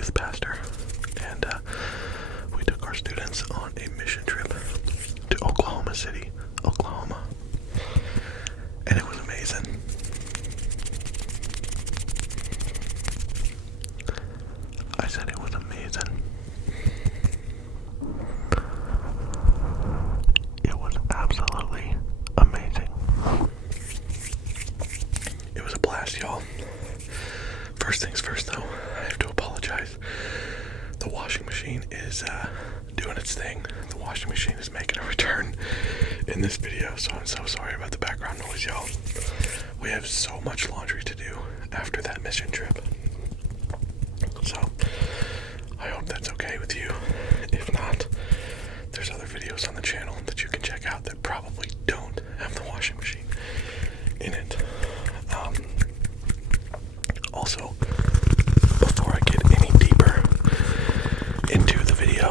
youth pastor, and we took our students on a mission trip to Oklahoma City, Oklahoma, and it was amazing. I said it was amazing. It was absolutely amazing. It was a blast, y'all. First things first, though, I have to apologize. The washing machine is doing its thing. The washing machine is making a return in this video, so I'm so sorry about the background noise, y'all. We have so much laundry to do after that mission trip. So, I hope that's okay with you. If not, there's other videos on the channel that you can check out that probably don't have the washing machine in it. Also, before I get any deeper into the video,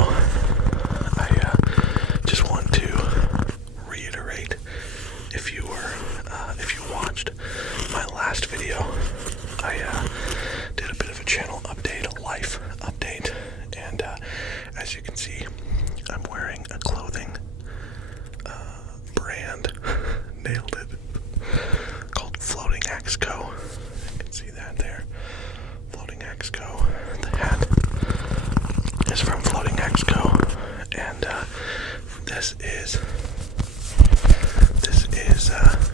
I just want to reiterate, if you watched my last video, I did a bit of a channel update, a life update, and as you can see, I'm wearing a clothing brand, nailed it, called Floating Axe Co. You can see that there, Floating Axe Co. The hat is from Floating Axe Co. And this is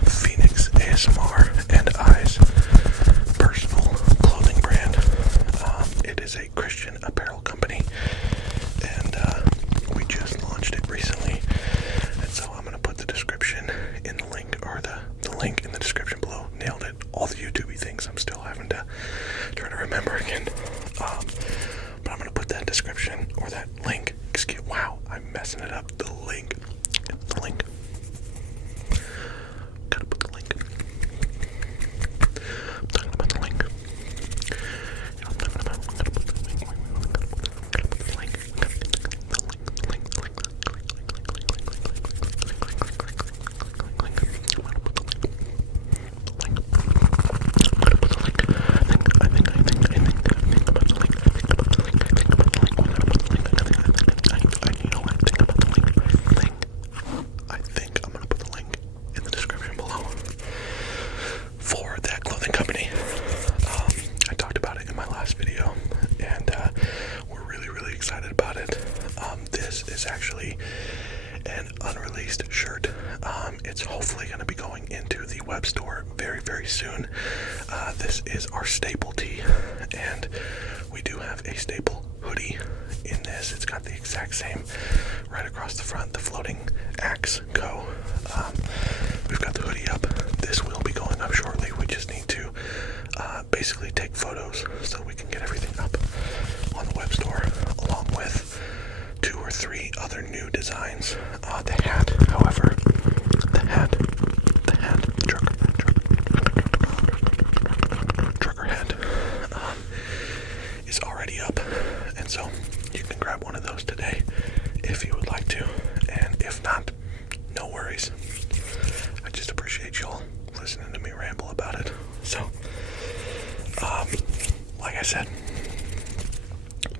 FENiX ASMR and I's personal clothing brand. It is a Christian apparel company, and we just launched it recently. And so I'm gonna put the description in the link, or the link in the description below. Nailed it. All the YouTube-y things I'm still having to try to remember again. But I'm gonna put that description, or that link. Wow, I'm messing it up. The link. The link. Gotta put the link. I'm talking about the link. You know what I'm talking about? I'm gonna put the link. Gotta put the link. Actually an unreleased shirt. It's hopefully going to be going into the web store very, very soon. This is our staple tee, and we do have a staple hoodie in this. It's got the exact same right across the front, the Floating Axe Co. We've got the hoodie up. This will be going up shortly. We just need to basically take photos so we can get everything up on the web store, along with 2 or 3 other new designs. The hat, however, trucker hat, is already up, and so you can grab one of those today if you would like to, and if not, no worries. I just appreciate y'all listening to me ramble about it. So, like I said,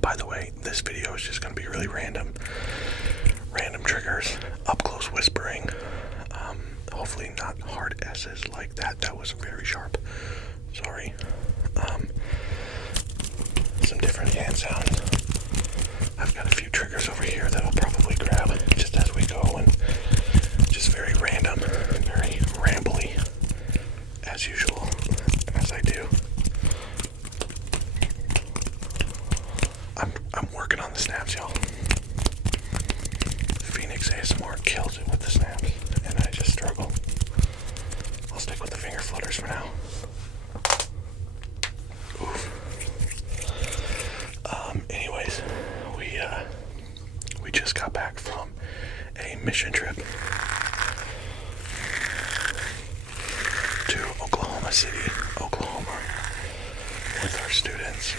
by the way, this video is just going to be really random triggers, up close whispering, hopefully not hard S's like that. That was very sharp. Sorry. Some different hand sounds. I've got a few triggers over here that I'll probably grab just as we go, and just very random, very rambly, as usual, as I do. I'm working on the snaps, y'all. FENiX ASMR kills it with the snaps, and I just struggle. I'll stick with the finger flutters for now. Oof. Anyways, we just got back from a mission trip to Oklahoma City, Oklahoma, with our students.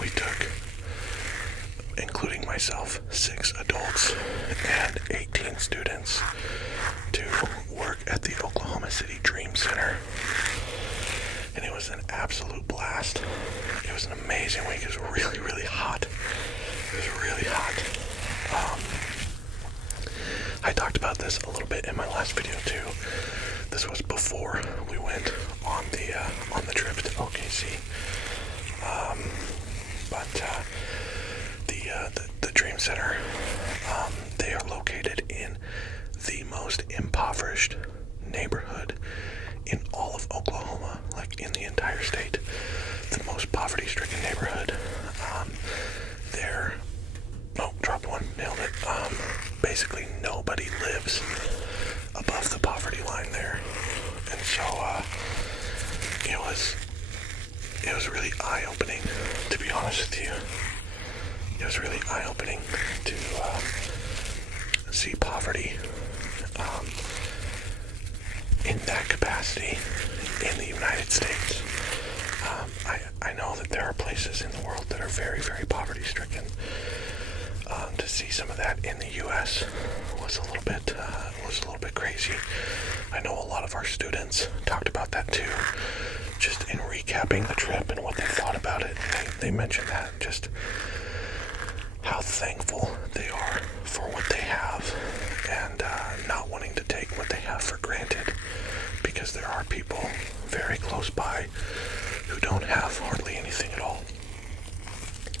We took, including myself, 6 adults and 18 students to work at the Oklahoma City Dream Center. And it was an absolute blast. It was an amazing week. It was really, really hot. It was really hot. I talked about this a little bit in my last video too. This was before we went on the trip to OKC. The Dream Center, they are located in the most impoverished neighborhood in all of Oklahoma, like in the entire state. The most poverty-stricken neighborhood. Dropped one, nailed it. Basically nobody lives above the poverty line there. And so, it was really eye-opening, to be honest with you. It was really eye-opening to see poverty in that capacity in the United States. I know that there are places in the world that are very, very poverty-stricken. To see some of that in the U.S. was a little bit crazy. I know a lot of our students talked about that too, just in recapping the trip and what they thought about it. They mentioned that, just how thankful they are for what they have, and not wanting to take what they have for granted, because there are people very close by who don't have hardly anything at all.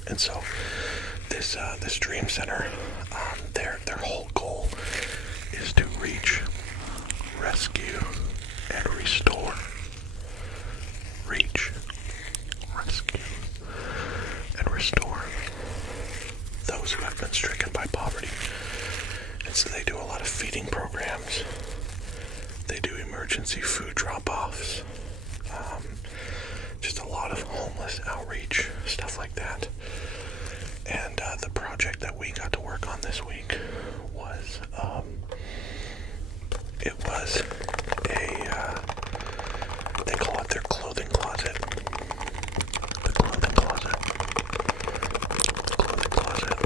And so this Dream Center, their whole goal is to reach, rescue, and restore. Reach, rescue, and restore those who have been stricken by poverty. And so they do a lot of feeding programs. They do emergency food drop-offs. Just a lot of homeless outreach, stuff like that. And the project that we got to work on this week was, it was they call it their clothing closet. The clothing closet. The clothing closet.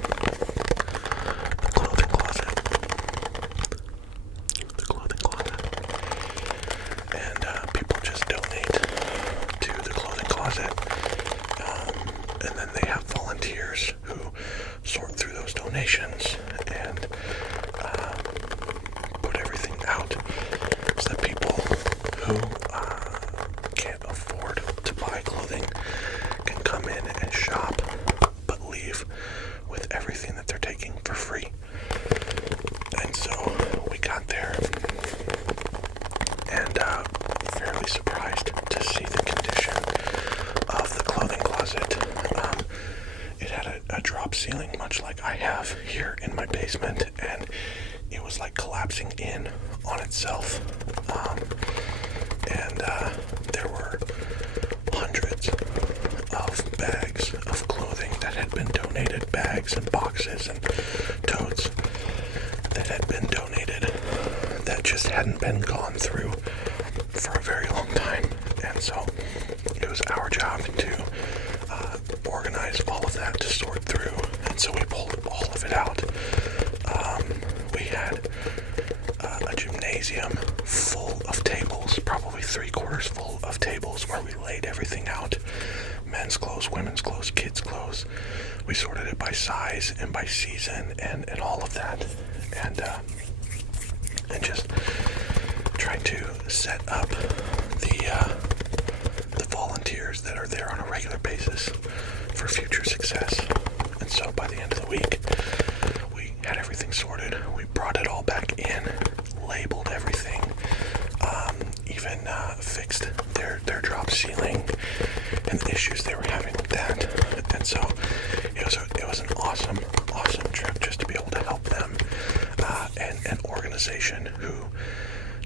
The clothing closet. The clothing closet. And people just donate to the clothing closet. And then they have volunteers who sort through those donations and put everything out so that people who can't afford to buy clothing can come in and shop, but leave with everything that they're taking for free. And so we got there and fairly surprised to see the condition of the clothing closet. It had a drop ceiling, much like I have here in my basement, and it was like collapsing in on itself. There were hundreds of bags of clothing that had been donated, bags and boxes and totes that had been donated that just hadn't been gone through for a very long time. And so it was our job to organize all of that, to sort through, and so we pulled all of it out. We had a gymnasium full of tables, probably 3/4 full of tables, where we laid everything out. Men's clothes, women's clothes, kids' clothes. We sorted it by size and by season and all of that. And just trying to set up the volunteers that are there on a regular basis for future success. And so by the end of the week, we had everything sorted. We brought it all back in, labeled everything, even fixed their drop ceiling and the issues they were having with that. And so it was an awesome trip just to be able to help them, and an organization who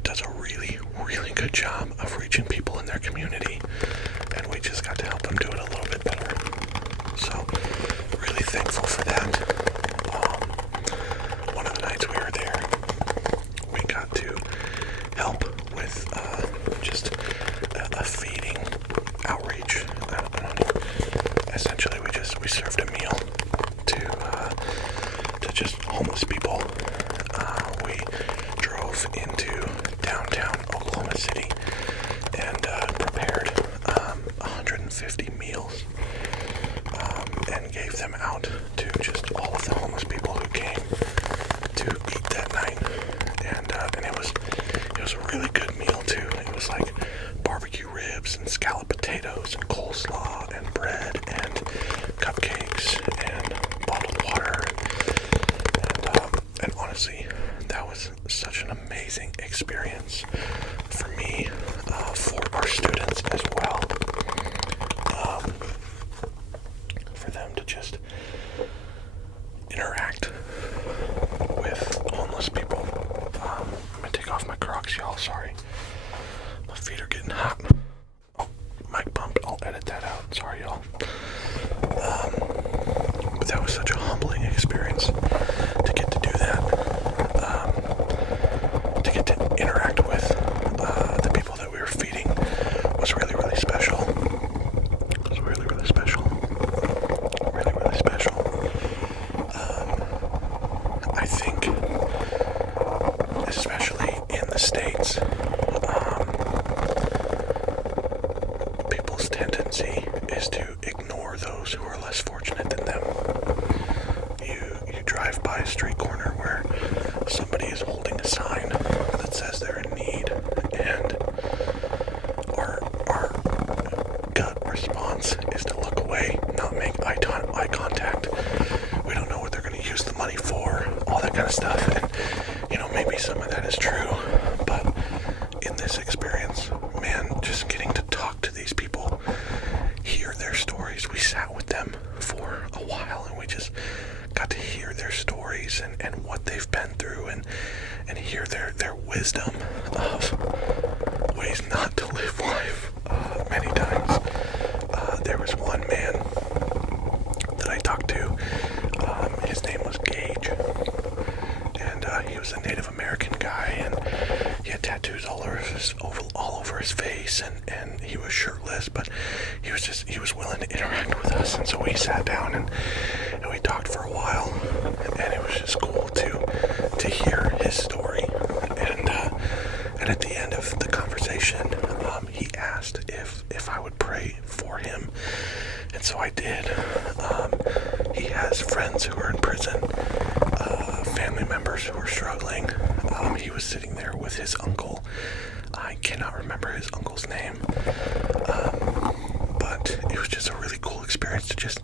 does a really, really good job of reaching people in their community, and we just got to help them do it a little bit better. So really thankful for that. One of the nights we were there, we got to help with just a feeding outreach. Essentially, we served a meal to just homeless people. We drove into downtown Oklahoma City and prepared 50 meals and gave them out to just all of the homeless people who came to eat that night. And it was a really good meal too. It was like barbecue ribs and scalloped potatoes and coleslaw and bread and cupcakes and bottled water. And honestly, that was such an amazing experience for me, for our students as well. For them to just interact with homeless people. I'm gonna take off my Crocs, y'all. Sorry. My feet are getting hot. Oh, mic bump. I'll edit that out. Sorry, y'all. But that was such a humbling experience to get to do that. To get to interact with the people that we were feeding was really, really special. It was really, really special. Really, really special. I think, especially in the States, people's tendency is to ignore those who are less fortunate than them. You drive by a street corner where somebody is holding a sign that says they're in need, and our gut response is to look away, not make eye contact. We don't know what they're going to use the money for, all that kind of stuff. And maybe some of that is true, but in this experience, man, just getting to talk to these people, hear their stories. We sat with them for a while and we just got to hear their stories and what they've been through and hear their wisdom of ways not to live life. Many times, there was one man that I talked to. His name was Gage, and he was a Native American guy, and he had tattoos all over his face, and he was shirtless, but he was willing to interact with us. And so we sat down and we talked for a while, and it was just cool to hear his story. And at the end of the conversation, he asked if I would pray for him, and so I did. He has friends who are in prison, family members who are struggling. He was sitting there with his uncle. I cannot remember his uncle's name, but it was just a really cool experience to just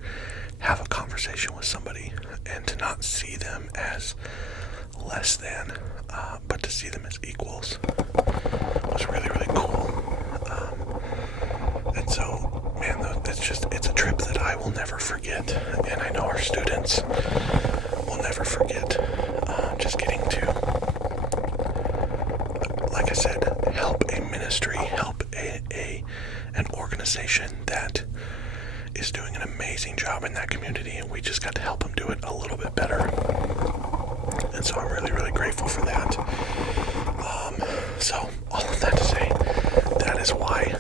have a conversation with somebody and to not see them as less than, but to see them as equals. It was really, really cool. And so, man, it's a trip that I will never forget, and I know our students will never forget. Just getting to, like I said, help a ministry, help an organization that is doing an amazing job in that community, and we just got to help them do it a little bit better. And so I'm really, really grateful for that. So all of that to say, that is why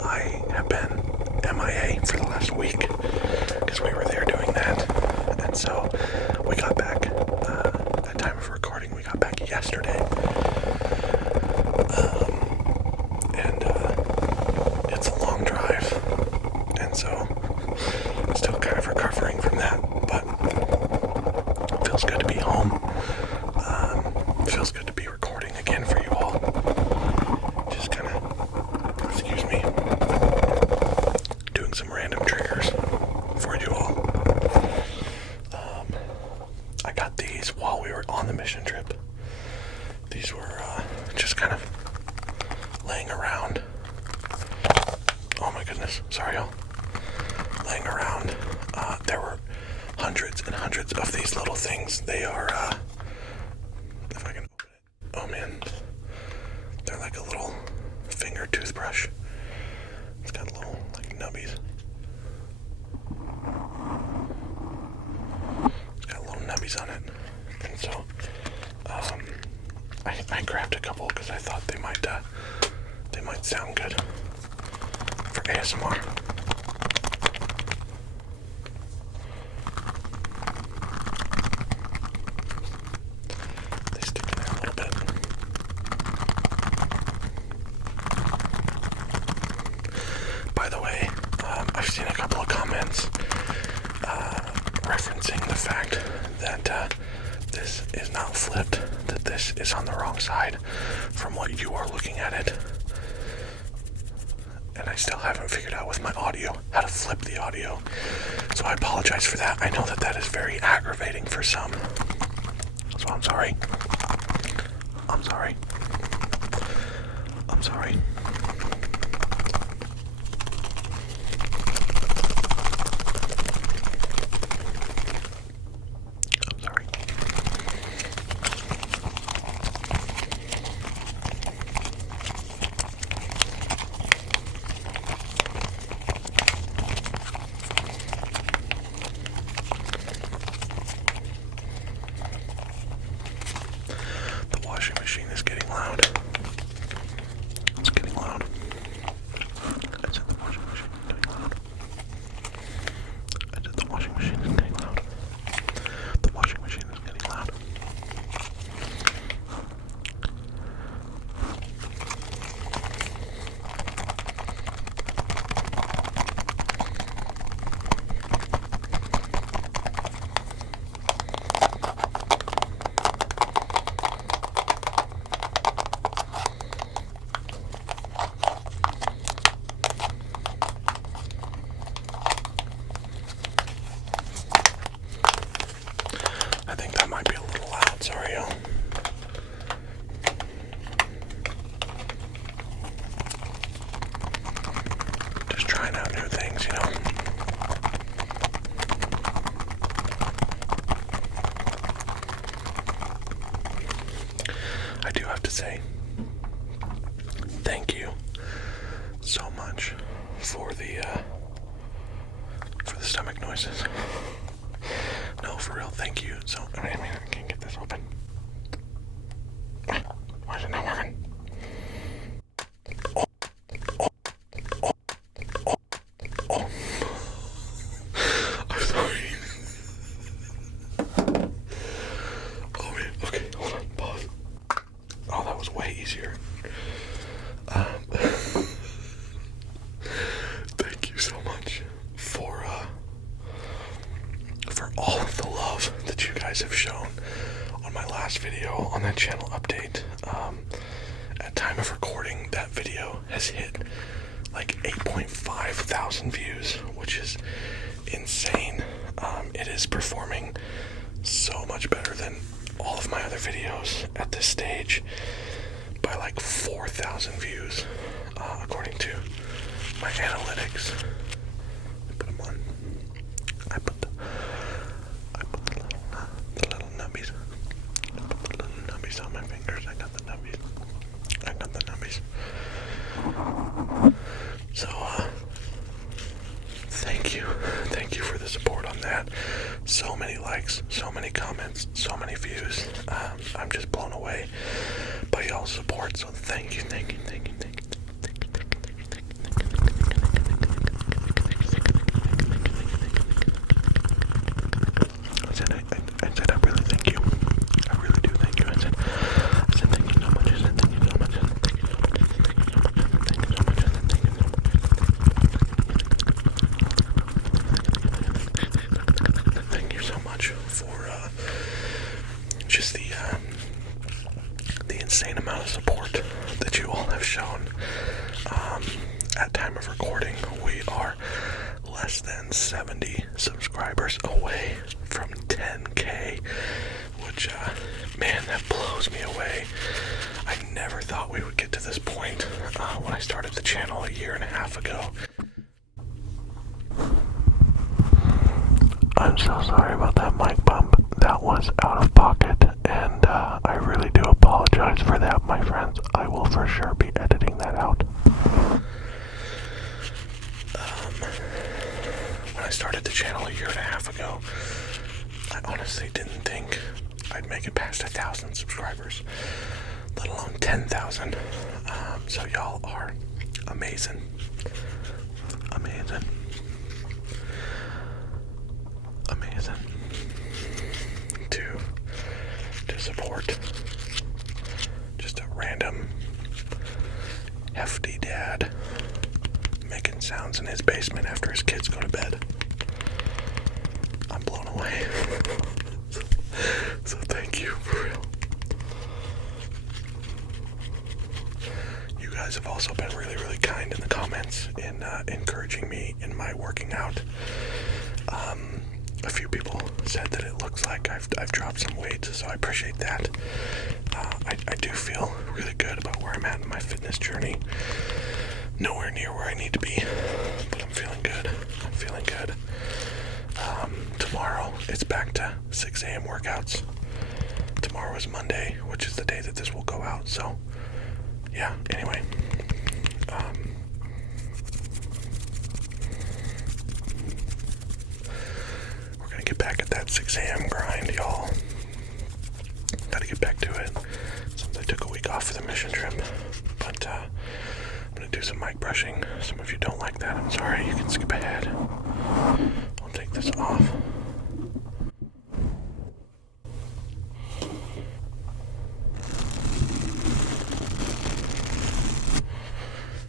I have been MIA for the last week, because we were there doing that. And so we got back, at time of recording, we got back yesterday. And it's a long drive, and so I'm still kind of recovering from that, but it feels good to be home. It feels good to be recording again for you all. Just kind of, excuse me, doing some random triggers for you all. I got these while we were on the mission trip. These were just kind of laying around. Oh my goodness, sorry y'all. Laying around. There were hundreds and hundreds of these little things. They are, if I can open it. Oh man. They're like a little finger toothbrush. It's got little, like, nubbies. It's got little nubbies on it. And so, I grabbed a couple because I thought they might sound good for ASMR. They stick in there a little bit. By the way, side from what you are looking at it. And I still haven't figured out with my audio how to flip the audio. So I apologize for that. I know that that is very aggravating for some. So I'm sorry. I'm sorry. I'm sorry. Machine is getting loud. It's getting loud. I said the washing machine is getting loud. I said the washing machine is getting loud. The washing machine is getting loud. I think that might be a little loud, sorry y'all. Just trying out new things, you know. I do have to say, thank you so much for the stomach noises. No, for real, thank you. So, I mean, I can't get this open. Why is it not working? Oh. I'm sorry. Oh, wait, okay, hold on, pause. Oh, that was way easier. Thank you so much for all of the love that you guys have shown on my last video on that channel update. At time of recording, that video has hit like 8.5 thousand views, which is insane. It is performing so much better than all of my other videos at this stage by like 4,000 views, according to my analytics. I put them on. I put the little nubbies. I put the little nubbies on my fingers. I got the nubbies. So, thank you. Thank you for the support on that. So many likes, so many comments, so many views. I'm just blown away by y'all's support. So thank you. I said I really thank you. I really do thank you. I said thank you so much. I said thank you so much. I said thank you so much. Thank you so much. I said thank you so much. Thank you so much for just the insane amount of support that you all have shown. At time of recording, we are less than 70 subscribers away from 10K, which, man, that blows me away. I never thought we would get to this point when I started the channel a year and a half ago. I'm so sorry about that mic bump. That was out of pocket, and I really do apologize for that, my friends. I will for sure be editing that out. When I started the channel a year and a half ago, I honestly didn't think I'd make it past 1,000 subscribers, let alone 10,000. So y'all are amazing. To support just a random hefty dad making sounds in his basement after his kids go to bed. I'm blown away. So thank you, for real. guys have also been really, really kind in the comments in encouraging me in my working out. A few people said that it looks like I've dropped some weight, so I appreciate that. I do feel really good about where I'm at in my fitness journey. Nowhere near where I need to be, but I'm feeling good. I'm feeling good. Tomorrow, it's back to 6 a.m. workouts. Tomorrow is Monday, which is the day that this will go out, so yeah, anyway. We're gonna get back at that 6 a.m. grind, y'all. Gotta get back to it. Since I took a week off for the mission trip, but I'm gonna do some mic brushing. Some of you don't like that, I'm sorry, you can skip ahead. I'll take this off.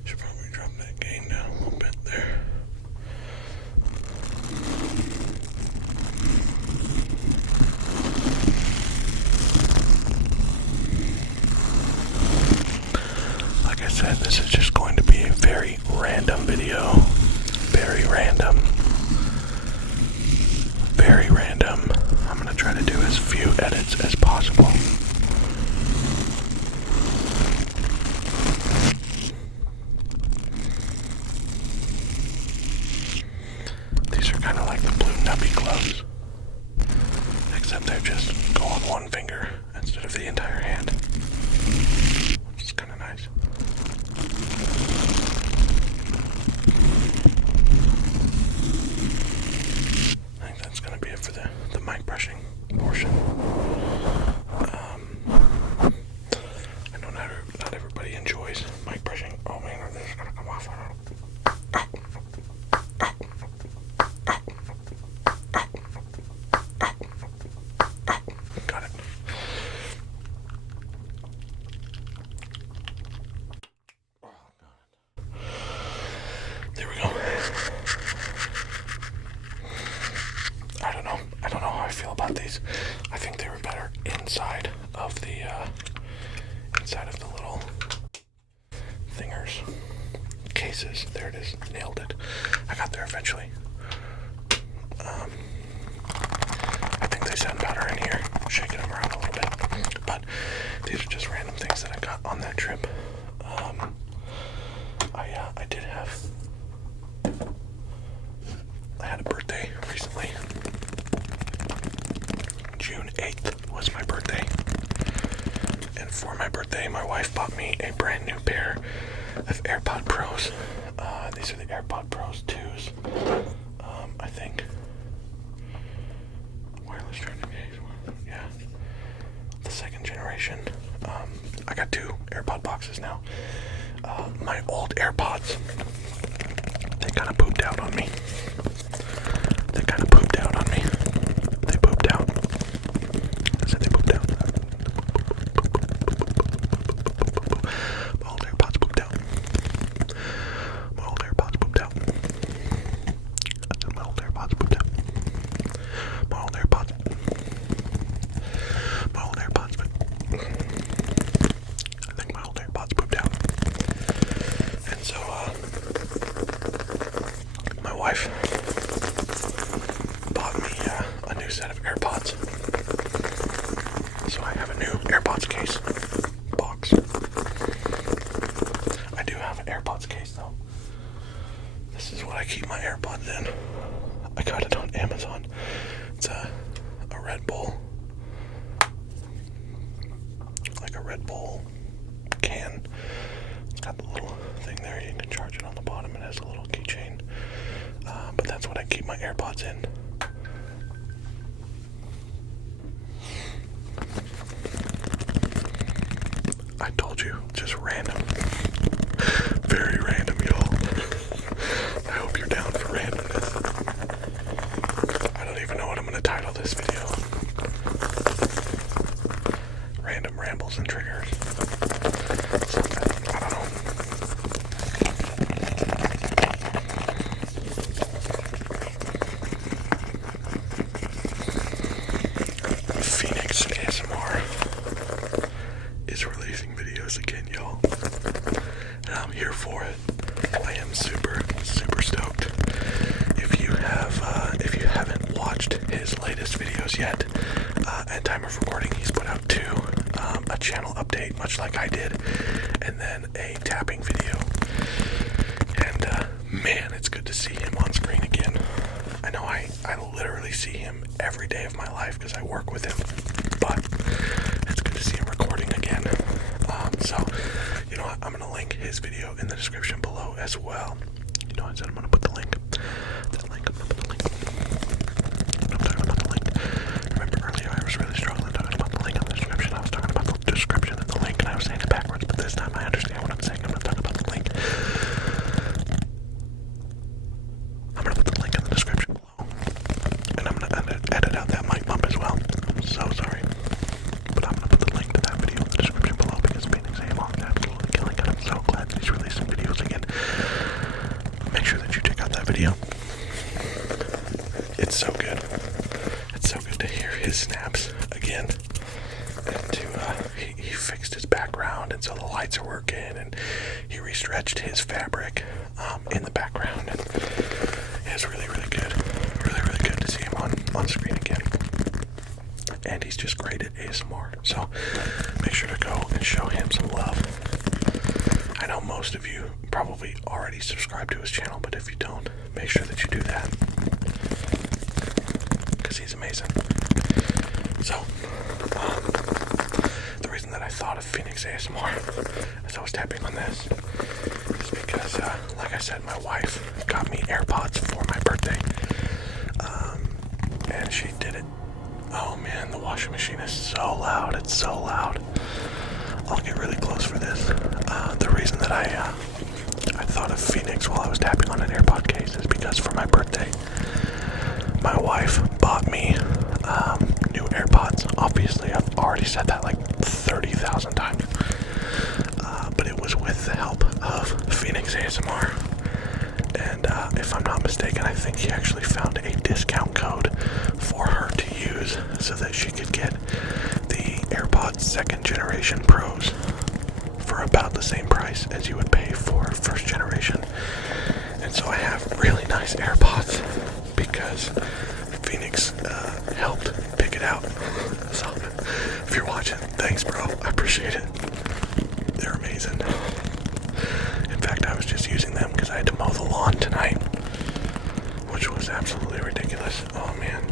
Should probably drop that gain down a little bit there. Like I said, this is just going to be a very random video. Very random. Very random. I'm going to try to do as few edits as possible. These are kind of like the blue nubby gloves, except they just go on one finger instead of the entire hand, which is kind of nice. I think that's going to be it for the mic brushing portion. I know not everybody enjoys mic brushing. Oh man, this is going to come off. Got it. There we go. I don't know how I feel about these. I think they were better inside of the little thingers, cases. There it is. Nailed it. I got there eventually. I think they sound better in here, shaking them around a little bit. But these are just random things that I got on that trip. I had a birthday recently. June 8th was my birthday. And for my birthday, my wife bought me a brand new pair of AirPod Pros. These are the AirPod Pros 2s. I think. Wireless charging case. Yeah. The second generation. I got 2 AirPod boxes now. My old AirPods, they kind of pooped out on me. They pooped out. I said they pooped out. My old AirPods pooped out. My old AirPods pooped out. I said my old AirPods pooped out. My old AirPods. I think my old AirPods pooped out. And so, my wife bought me a new set of AirPods. So I have a new AirPods case box. I do have an AirPods case though. This is what I keep my AirPods in. I got it on Amazon. It's a Red Bull. Like a Red Bull can. It's got the little thing there. You can charge it on the bottom. It has a little keychain. But that's what I keep my AirPods in. I told you, just random. Very random, y'all. I hope you're down for randomness. I don't even know what I'm going to title this video. Random rambles and triggers. I don't know. FENiX ASMR is releasing videos again, y'all. I'm here for it. I am super, super stoked. If you haven't watched his latest videos yet, at time of recording, he's put out two, a channel update, much like I did, and then a tapping video. And man, it's good to see him on screen again. I know I literally see him every day of my life because I work with him, but it's good to see him recording again. So, you know what, I'm going to link his video in the description below as well. You know, I said I'm going to put the link. I'm going to put the link. I'm talking about the link. Remember earlier I was really struggling talking about the link in the description. I was talking about the description and the link, and I was saying it backwards, but this time I understand what I'm saying. I'm going to talk about the link. I'm going to put the link in the description below. And I'm going to edit out that mic bump as well. I'm so sorry. But I'm going to put the link to that video in the description below because FENiX AMR is absolutely killing it. I'm so glad that he's releasing videos again. Make sure that you check out that video. It's so good. It's so good to hear his snaps again. And he fixed his background, and so the lights are working, and he restretched his fabric in the background, and it's really, really good. Really, really good to see him on screen again. And he's just great at ASMR. So make sure to go and show him some love. I know most of you probably already subscribe to his channel, but if you don't, make sure that you do that. Because he's amazing. So, the reason that I thought of FENiX ASMR as I was tapping on this is because, like I said, my wife got me AirPods for my birthday. And she did it. Oh man, the washing machine is so loud. It's so loud. I'll get really close for this. The reason that I thought of FENiX while I was tapping on an AirPod case is because for my birthday, my wife bought me new AirPods. Obviously, I've already said that like 30,000 times. But it was with the help of FENiX ASMR. And if I'm not mistaken, I think he actually found a discount code for her to use so that she could get the AirPods 2nd generation Pros for about the same price as you would pay for 1st generation. And so I have really nice AirPods because FENiX helped pick it out. So if you're watching, thanks bro, I appreciate it. They're amazing. In fact, I was just using them because I had to mow the lawn tonight, which was absolutely ridiculous. Oh man,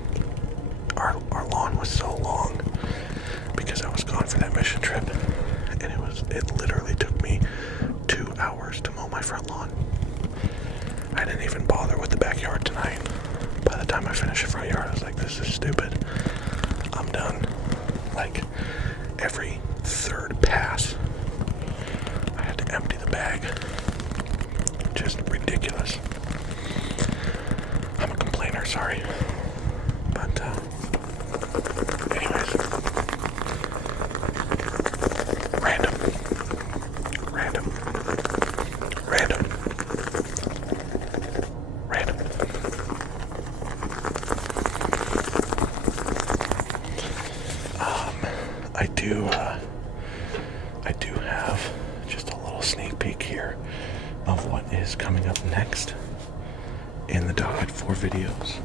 our lawn was so long because I was gone for that mission trip, and it literally took me 2 hours to mow my front lawn. I didn't even bother with the backyard tonight. By the time I finished the front yard, I was like, this is stupid. I'm done. Like, every third pass, I had to empty the bag. Just ridiculous. I'm a complainer, sorry. But, anyways. Random. I do have just a little sneak peek here of what is coming up next in the docket for videos.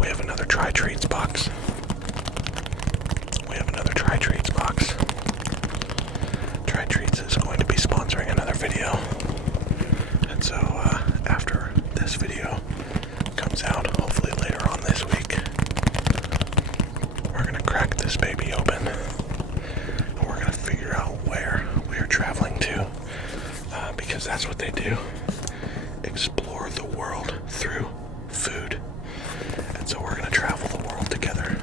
We have another Try Treats box. Try Treats is going to be sponsoring another video. And so after this video comes out, hopefully later on this week, we're going to crack this baby open. And we're going to figure out where we are traveling to. Because that's what they do. Explore the world through food. And so we're going to travel the world together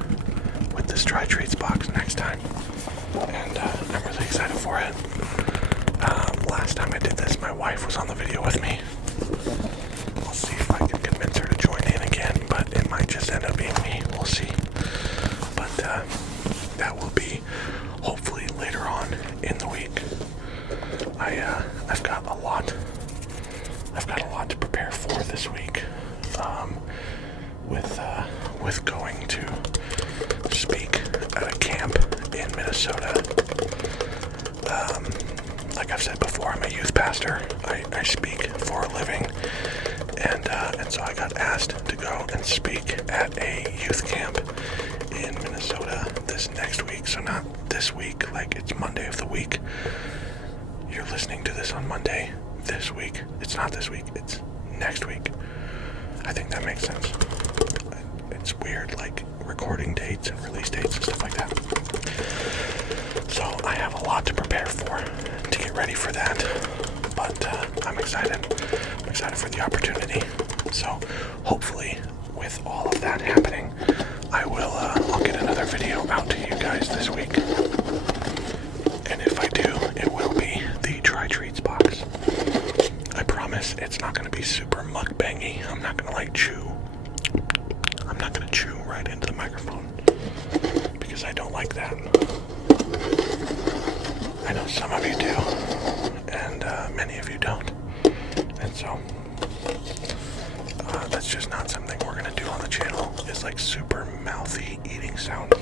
with this Try Treats box next time. And I'm really excited for it. Last time I did this, my wife was on the video with me. I'll see if I can convince her to join in again, but it might just end up being me. We'll see. But that will be hopefully later on in the week. I've got a lot to prepare for this week. With going to speak at a camp in Minnesota like I've said before, I'm a youth pastor. I speak for a living, and so I got asked to go and speak at a youth camp in Minnesota this next week. So not this week, like it's Monday of the week. You're listening to this on Monday this week. It's not this week, it's next week. I think that makes sense. It's weird, like recording dates and release dates and stuff like that. So I have a lot to prepare for, to get ready for that. But I'm excited. I'm excited for the opportunity. So hopefully, with all of that happening, I'll get another video out to you guys this week. And if I do, it will be the Dry Treats box. I promise it's not going to be super mukbangy. I'm not going to like chew. I'm not going to chew right into the microphone because I don't like that. I know some of you do, and many of you don't. And so that's just not something we're going to do on the channel. It's like super mouthy eating sound.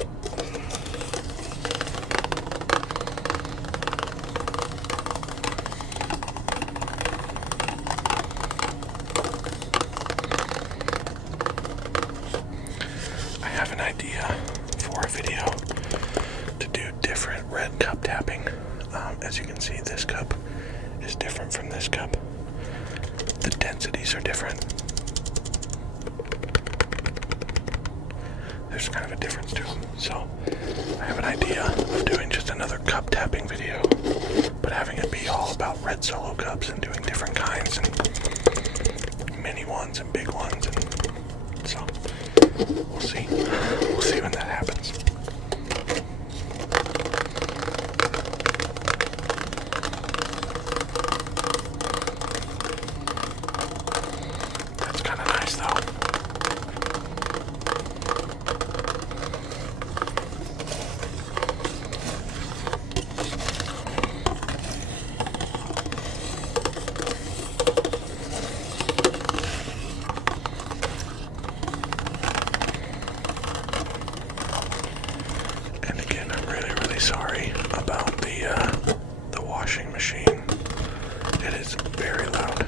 I have an idea for a video to do different red cup tapping. As you can see, this cup is different from this cup. The densities are different. There's kind of a difference to them. So I have an idea of doing just another cup tapping video, but having it be all about red Solo cups and doing different kinds and mini ones and big ones. And so we'll see. We'll see when that happens. That's kind of nice though. And again, I'm really sorry about the washing machine. It is very loud.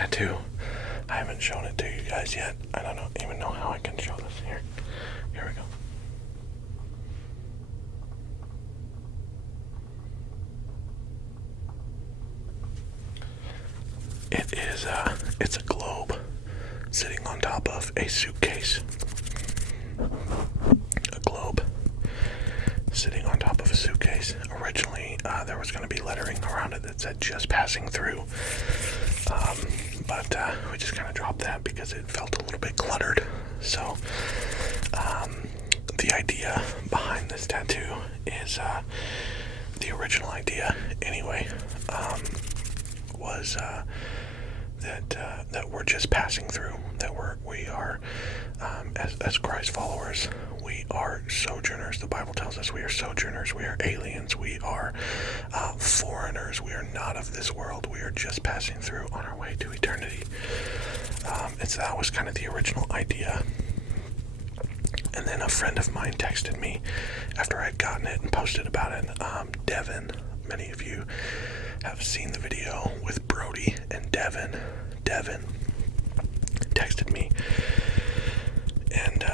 tattoo. I haven't shown it to you guys yet. I don't even know how I can show this here. Here we go. It's a globe sitting on top of a suitcase. A globe sitting on top of a suitcase. Originally, there was going to be lettering around it that said just passing through. But we just kind of dropped that because it felt a little bit cluttered. So, the idea behind this tattoo is, the original idea anyway, was that we're just passing through, that we are as Christ followers, we are sojourners. The Bible tells us we are sojourners, we are aliens, we are foreigners, we are not of this world, we are just passing through on our way to eternity. That was kind of the original idea. And then a friend of mine texted me after I'd gotten it and posted about it. Devin, many of you have seen the video with Brody and Devin. Devin texted me and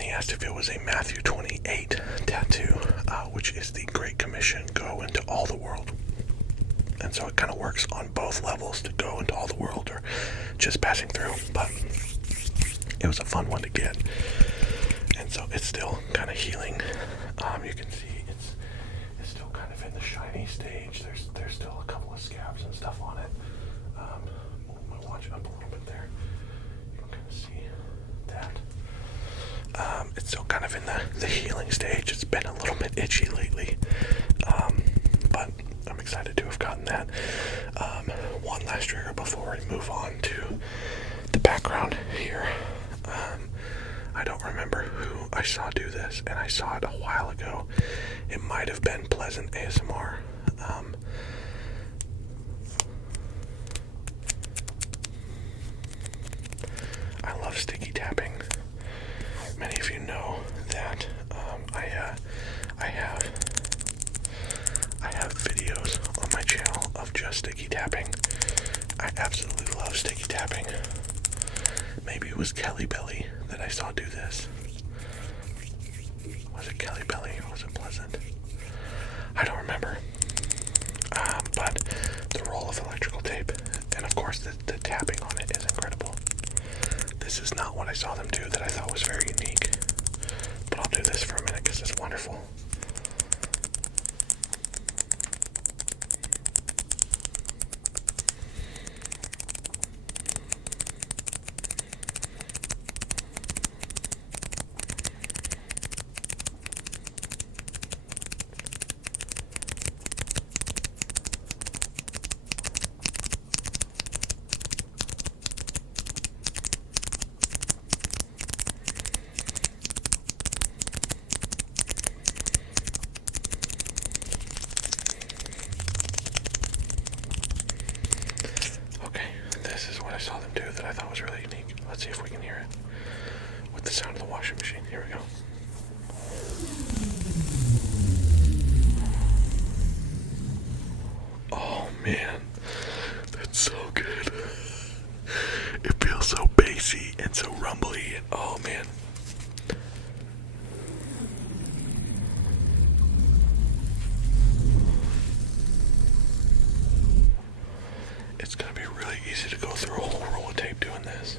he asked if it was a Matthew 28 tattoo, which is the Great Commission, go into all the world. And so it kind of works on both levels, to go into all the world or just passing through. But it was a fun one to get. And so it's still kind of healing. You can see it's still kind of in the shiny stage. There's still a couple of scabs and stuff on it. Move my watch up a little bit there. You can kind of see that. It's still kind of in the healing stage. It's been a little bit itchy lately. But I'm excited to have gotten that. One last trigger before we move on to the background here. I don't remember who I saw do this, and I saw it a while ago. It might have been Pleasant ASMR. I love sticky tapping. Many of you know that I have videos on my channel of just sticky tapping. I absolutely love sticky tapping. Maybe it was Kelly Belly that I saw do this. Was it Kelly Belly or was it Pleasant? I don't remember. But the roll of electrical tape, and of course the tapping on it is incredible. This is not what I saw them do that I thought was very unique. But I'll do this for a minute because it's wonderful. Saw them do that I thought was really unique. Let's see if we can hear it with the sound of the washing machine. Here we go. Oh man, that's so good. It feels so bassy and so rumbly, and oh man. It's gonna be really easy to go through a whole roll of tape doing this.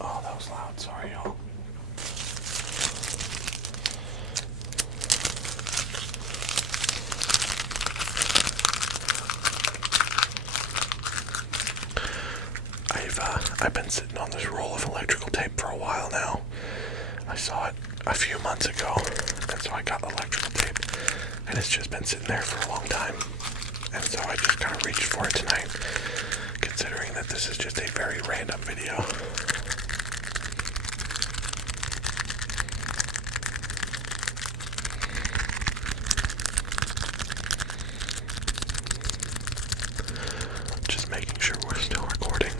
Oh, that was loud. Sorry, y'all. I've been sitting on this roll of electrical tape for a while now. I saw it a few months ago, and so I got electrical tape, and it's just been sitting there for a long time. And so I just kind of reached for it tonight, considering that this is just a very random video. Just making sure we're still recording.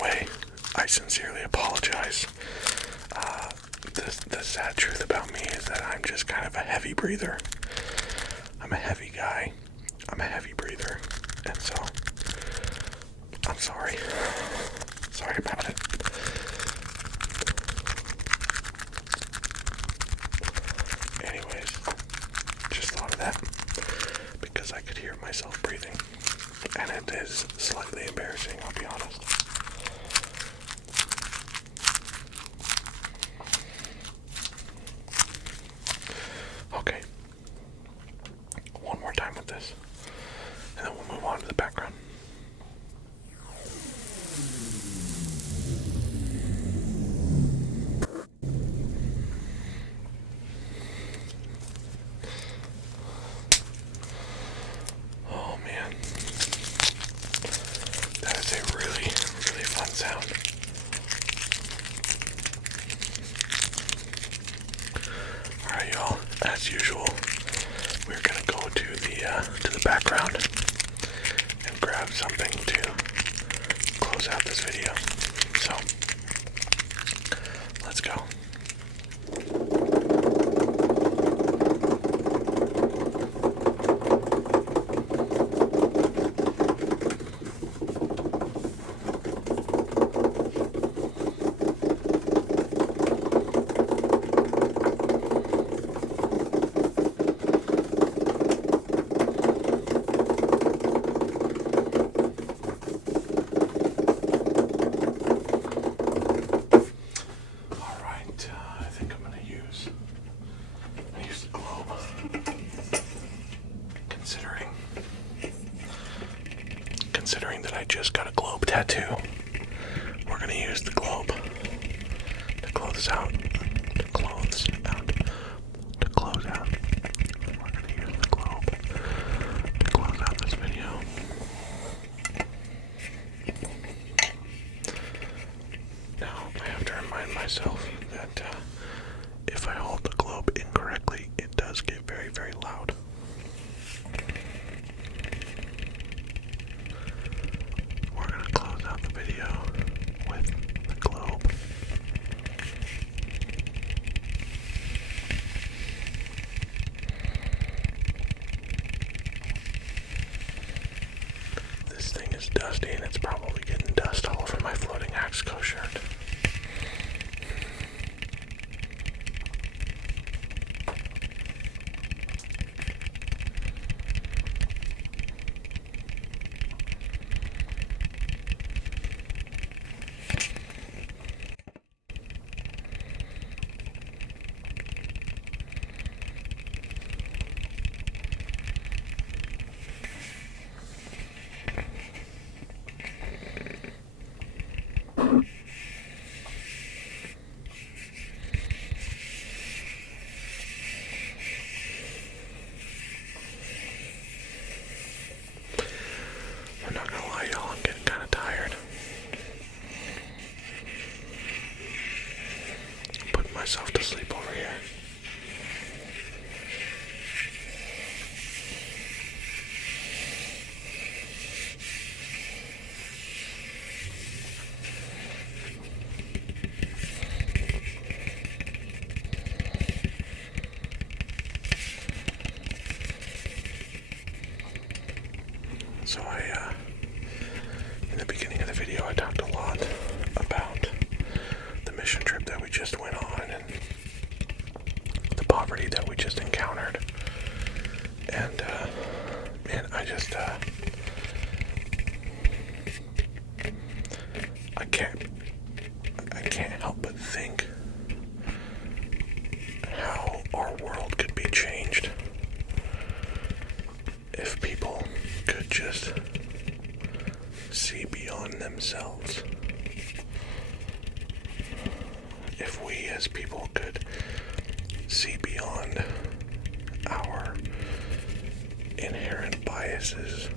way, I sincerely apologize. The sad truth about me is that I'm just kind of a heavy breather. I'm a heavy guy. I'm a heavy breather. And so, I'm sorry. Sorry about it. Anyways, just thought of that because I could hear myself breathing. And it is slightly embarrassing, I'll be honest. Okay. One more time with this. And then we'll move on to the background. Oh man. That is a really, really fun sound. Alright y'all, as usual, we're gonna go to the background and grab something to close out this video. So, let's go. Considering that I just got a globe tattoo, we're gonna use the globe to close out. We're gonna use the globe to close out this video. Now I have to remind myself that if I hold the globe incorrectly, it does get very, very loud. Video with the globe. This thing is dusty and it's probably getting dust all over my floating Axco shirt. I'm not gonna lie, y'all, I'm getting kind of tired. I'm putting myself to sleep over here. So in the beginning of the video, I talked a lot about the mission trip that we just went on and the poverty that we just encountered. And, man, I can't help but think how our world could be changed if people could just see beyond themselves. If we as people could see beyond our inherent biases,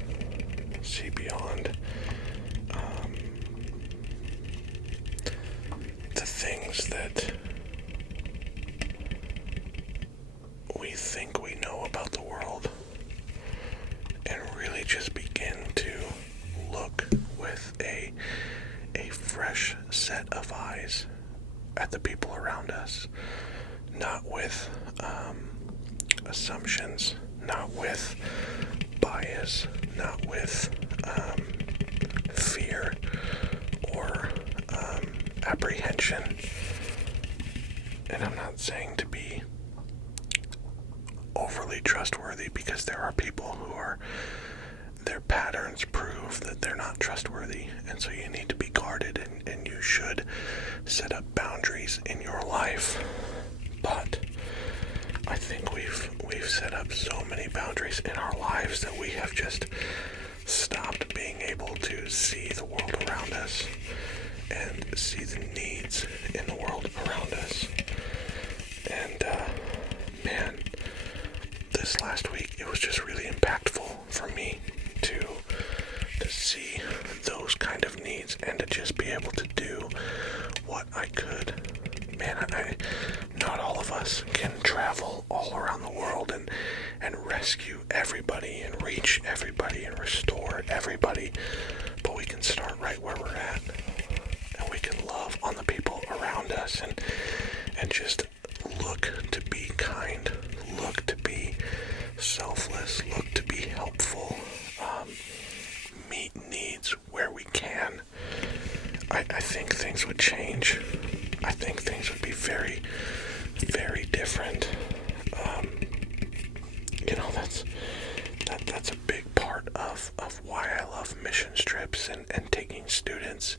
see beyond the things that we think we know about the world, and really just begin to look with a mission. And I'm not saying to be overly trustworthy, because there are people who are, their patterns prove that they're not trustworthy, and so you need to be guarded, and you should set up boundaries in your life. But I think we've set up so many boundaries in our lives that we have just stopped being able to see the world around us and see the needs in the world around us. And man, this last week it was just really impactful for me to see those kind of needs and to just be able to do what I could. Man, not all of us can travel all around the world and rescue everybody and reach everybody and restore everybody, but we can start right where we're at, and we can love on the people around us and just look to be kind, look to be selfless, look to be helpful, meet needs where we can. I think things would change. I think things would be very, very different. That's a big part of why I love mission trips and taking students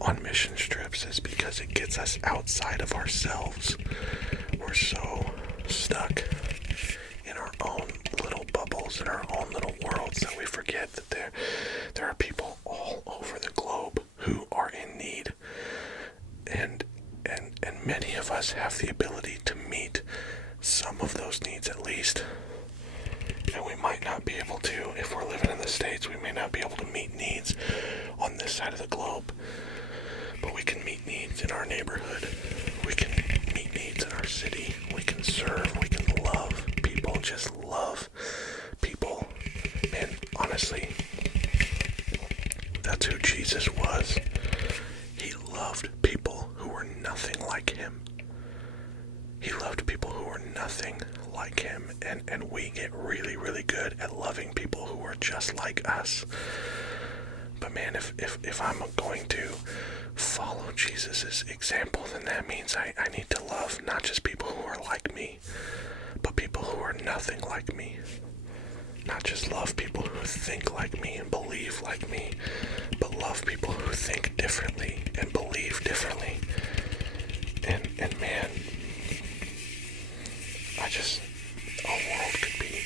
on mission trips, is because it gets us outside of ourselves. We're so stuck in our own little bubbles, in our own little worlds, that we forget that there are people all over the globe who are in need. And many of us have the ability to meet some of those needs at least. And we might not be able to, if we're living in the States, we may not be able to meet needs on this side of the globe. But we can meet needs in our neighborhood. We can meet needs in our city. We can serve. We can love people. Just love people. And honestly, that's who Jesus was. He loved people who were nothing like him. He loved people who were nothing like him, and we get really, really good at loving people who are just like us. But man, if I'm going to follow Jesus' example, then that means I need to love not just people who are like me, but people who are nothing like me. Not just love people who think like me and believe like me, but love people who think differently and believe differently. And man, our world could be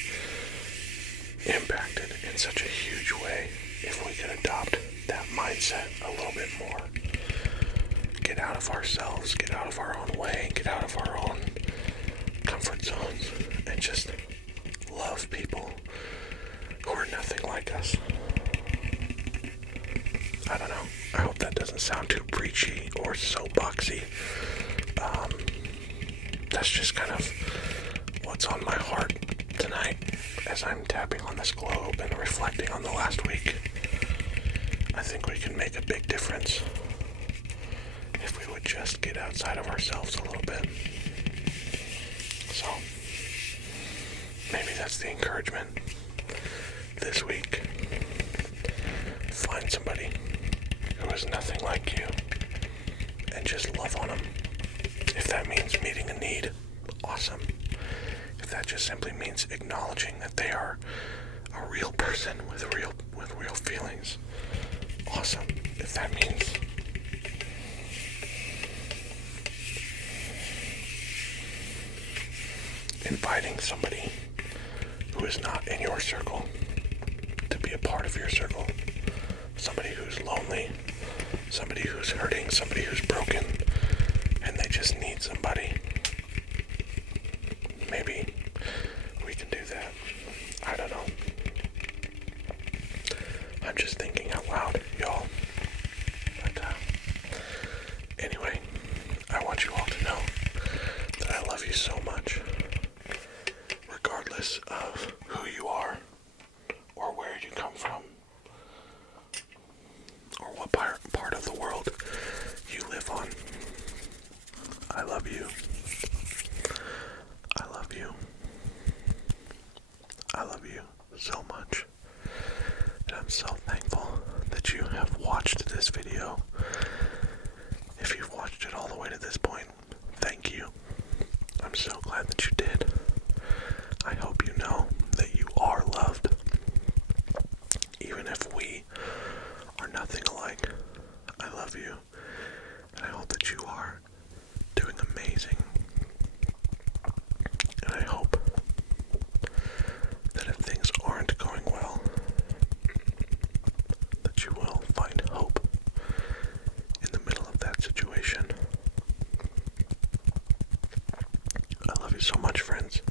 impacted in such a huge way if we could adopt that mindset a little bit more. Get out of ourselves, get out of our own way, get out of our own comfort zones, and just love people who are nothing like us. I don't know. I hope that doesn't sound too preachy or soapboxy. That's just kind of what's on my heart tonight as I'm tapping on this globe and reflecting on the last week. I think we can make a big difference if we would just get outside of ourselves a little bit. So, maybe that's the encouragement this week. Find somebody who is nothing like you and just love on them. If that means meeting a need, awesome. If that just simply means acknowledging that they are a real person with real feelings, awesome. If that means inviting somebody who is not in your circle to be a part of your circle, somebody who's lonely, somebody who's hurting, somebody who's broken, and they just need somebody. Maybe we can do that. I don't know. I'm just thinking out loud, y'all. But anyway, I want you all to know that I love you so much, regardless of who you are or where you come from or what part of the world you live on. I love you. I love you. I love you so much. And I'm so thankful that you have watched this video. If you've watched watched it all the way to this point, thank you. I'm so glad that you did. I hope you know that you are loved. Even if we are nothing alike, I love you. And I hope that you are doing amazing. And I hope that if things aren't going well, that you will find hope in the middle of that situation. I love you so much, friends.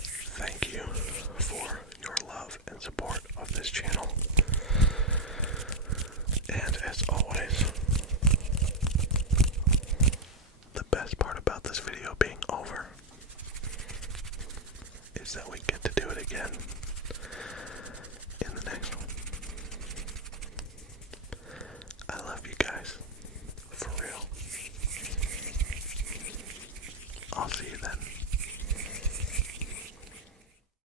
Thank you for your love and support of this channel. And as always, the best part about this video being over is that we get to do it again in the next one. I love you guys. For real. I'll see you then.